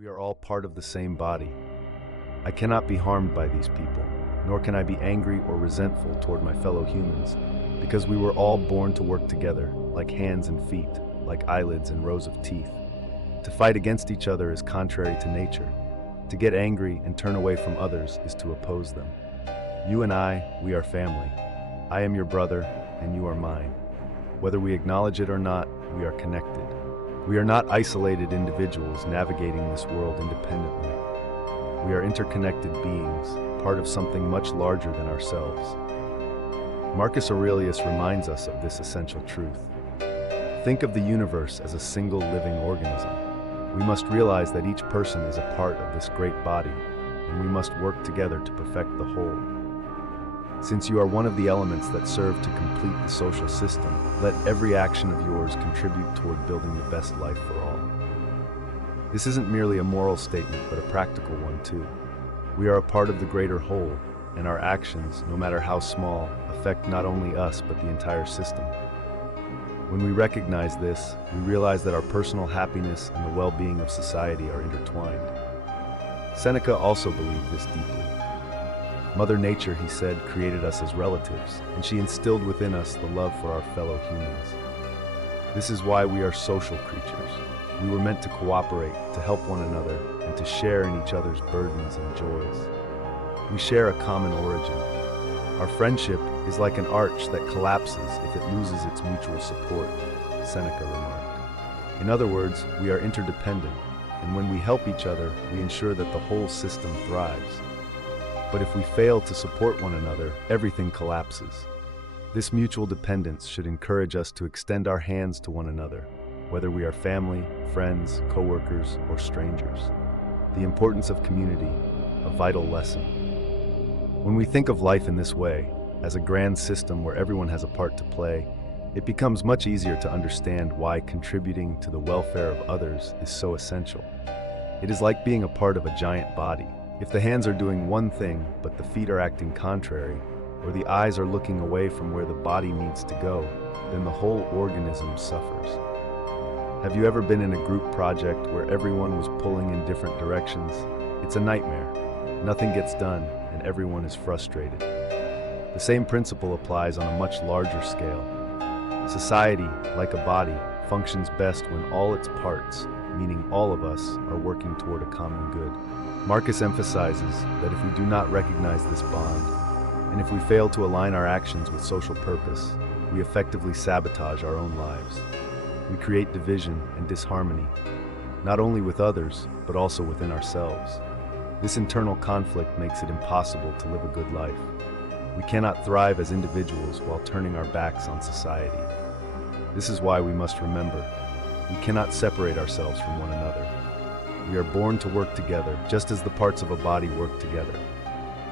We are all part of the same body. I cannot be harmed by these people, nor can I be angry or resentful toward my fellow humans, because we were all born to work together, like hands and feet, like eyelids and rows of teeth. To fight against each other is contrary to nature. To get angry and turn away from others is to oppose them. You and I, we are family. I am your brother, and you are mine. Whether we acknowledge it or not, we are connected. We are not isolated individuals navigating this world independently. We are interconnected beings, part of something much larger than ourselves. Marcus Aurelius reminds us of this essential truth. Think of the universe as a single living organism. We must realize that each person is a part of this great body, and we must work together to perfect the whole. Since you are one of the elements that serve to complete the social system, let every action of yours contribute toward building the best life for all. This isn't merely a moral statement, but a practical one too. We are a part of the greater whole, and our actions, no matter how small, affect not only us, but the entire system. When we recognize this, we realize that our personal happiness and the well-being of society are intertwined. Seneca also believed this deeply. Mother Nature, he said, created us as relatives, and she instilled within us the love for our fellow humans. This is why we are social creatures. We were meant to cooperate, to help one another, and to share in each other's burdens and joys. We share a common origin. Our friendship is like an arch that collapses if it loses its mutual support, Seneca remarked. In other words, we are interdependent, and when we help each other, we ensure that the whole system thrives. But if we fail to support one another, everything collapses. This mutual dependence should encourage us to extend our hands to one another, whether we are family, friends, co-workers, or strangers. The importance of community, a vital lesson. When we think of life in this way, as a grand system where everyone has a part to play, it becomes much easier to understand why contributing to the welfare of others is so essential. It is like being a part of a giant body. If the hands are doing one thing, but the feet are acting contrary, or the eyes are looking away from where the body needs to go, then the whole organism suffers. Have you ever been in a group project where everyone was pulling in different directions? It's a nightmare. Nothing gets done, and everyone is frustrated. The same principle applies on a much larger scale. Society, like a body, functions best when all its parts, meaning all of us, are working toward a common good. Marcus emphasizes that if we do not recognize this bond, and if we fail to align our actions with social purpose, we effectively sabotage our own lives. We create division and disharmony, not only with others, but also within ourselves. This internal conflict makes it impossible to live a good life. We cannot thrive as individuals while turning our backs on society. This is why we must remember, we cannot separate ourselves from one another. We are born to work together, just as the parts of a body work together.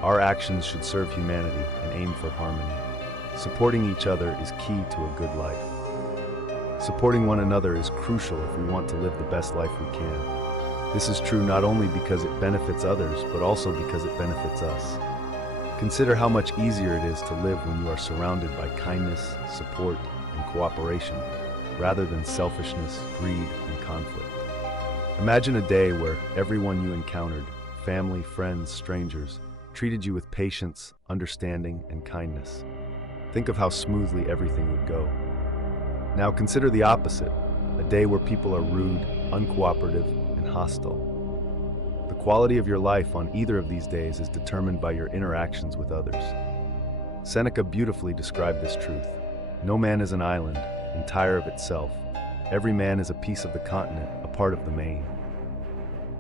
Our actions should serve humanity and aim for harmony. Supporting each other is key to a good life. Supporting one another is crucial if we want to live the best life we can. This is true not only because it benefits others, but also because it benefits us. Consider how much easier it is to live when you are surrounded by kindness, support, and cooperation, rather than selfishness, greed, and conflict. Imagine a day where everyone you encountered, family, friends, strangers, treated you with patience, understanding, and kindness. Think of how smoothly everything would go. Now consider the opposite, a day where people are rude, uncooperative, and hostile. The quality of your life on either of these days is determined by your interactions with others. Seneca beautifully described this truth. No man is an island, entire of itself. Every man is a piece of the continent, a part of the main.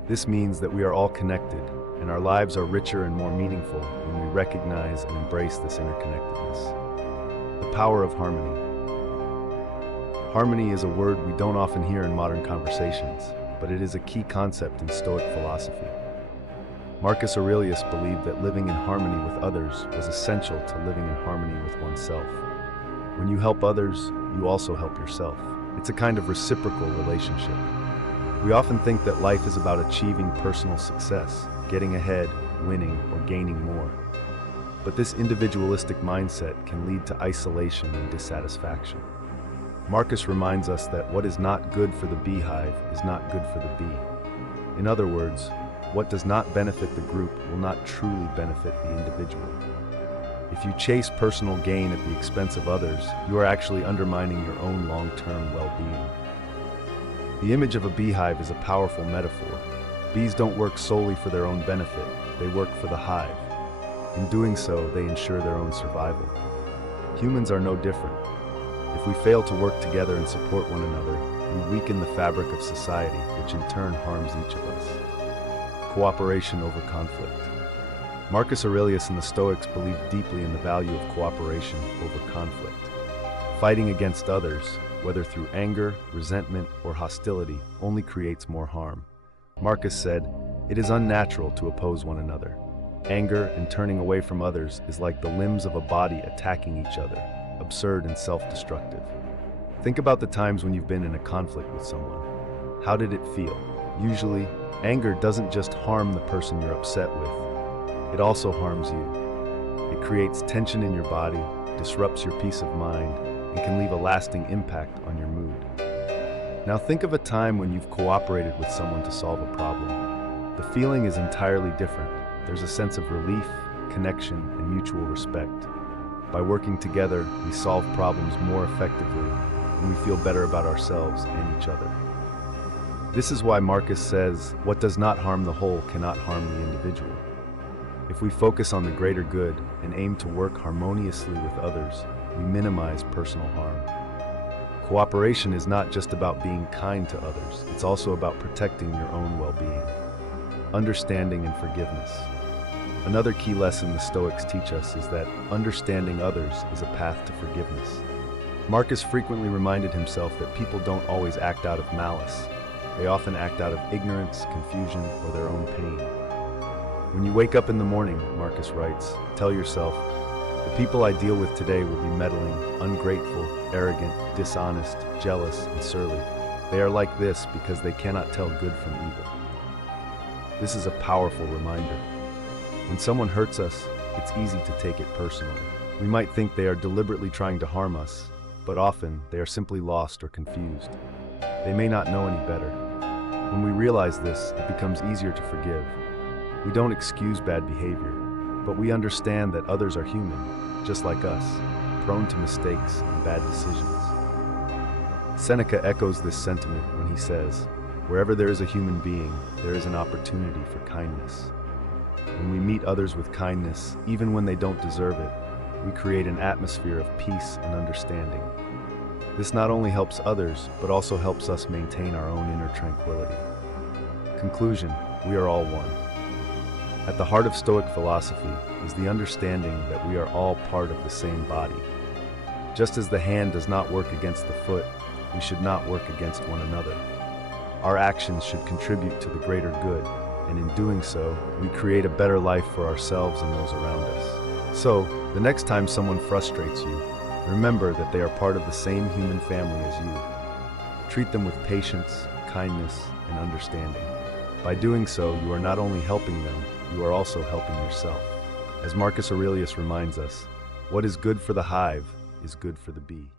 This means that we are all connected, and our lives are richer and more meaningful when we recognize and embrace this interconnectedness. The power of harmony. Harmony is a word we don't often hear in modern conversations, but it is a key concept in Stoic philosophy. Marcus Aurelius believed that living in harmony with others was essential to living in harmony with oneself. When you help others, you also help yourself. It's a kind of reciprocal relationship. We often think that life is about achieving personal success, getting ahead, winning, or gaining more. But this individualistic mindset can lead to isolation and dissatisfaction. Marcus reminds us that what is not good for the beehive is not good for the bee. In other words, what does not benefit the group will not truly benefit the individual. If you chase personal gain at the expense of others, you are actually undermining your own long-term well-being. The image of a beehive is a powerful metaphor. Bees don't work solely for their own benefit, they work for the hive. In doing so, they ensure their own survival. Humans are no different. If we fail to work together and support one another, we weaken the fabric of society, which in turn harms each of us. Cooperation over conflict. Marcus Aurelius and the Stoics believed deeply in the value of cooperation over conflict. Fighting against others, whether through anger, resentment, or hostility, only creates more harm. Marcus said, "It is unnatural to oppose one another. Anger and turning away from others is like the limbs of a body attacking each other, absurd and self-destructive." Think about the times when you've been in a conflict with someone. How did it feel? Usually, anger doesn't just harm the person you're upset with, it also harms you. It creates tension in your body, disrupts your peace of mind, and can leave a lasting impact on your mood. Now think of a time when you've cooperated with someone to solve a problem. The feeling is entirely different. There's a sense of relief, connection, and mutual respect. By working together, we solve problems more effectively, and we feel better about ourselves and each other. This is why Marcus says, "What does not harm the whole cannot harm the individual." If we focus on the greater good and aim to work harmoniously with others, we minimize personal harm. Cooperation is not just about being kind to others, it's also about protecting your own well-being. Understanding and forgiveness. Another key lesson the Stoics teach us is that understanding others is a path to forgiveness. Marcus frequently reminded himself that people don't always act out of malice. They often act out of ignorance, confusion, or their own pain. When you wake up in the morning, Marcus writes, tell yourself, "The people I deal with today will be meddling, ungrateful, arrogant, dishonest, jealous, and surly. They are like this because they cannot tell good from evil." This is a powerful reminder. When someone hurts us, it's easy to take it personally. We might think they are deliberately trying to harm us, but often they are simply lost or confused. They may not know any better. When we realize this, it becomes easier to forgive. We don't excuse bad behavior, but we understand that others are human, just like us, prone to mistakes and bad decisions. Seneca echoes this sentiment when he says, "Wherever there is a human being, there is an opportunity for kindness." When we meet others with kindness, even when they don't deserve it, we create an atmosphere of peace and understanding. This not only helps others, but also helps us maintain our own inner tranquility. Conclusion: we are all one. At the heart of Stoic philosophy is the understanding that we are all part of the same body. Just as the hand does not work against the foot, we should not work against one another. Our actions should contribute to the greater good, and in doing so, we create a better life for ourselves and those around us. So, the next time someone frustrates you, remember that they are part of the same human family as you. Treat them with patience, kindness, and understanding. By doing so, you are not only helping them, you are also helping yourself. As Marcus Aurelius reminds us, what is good for the hive is good for the bee.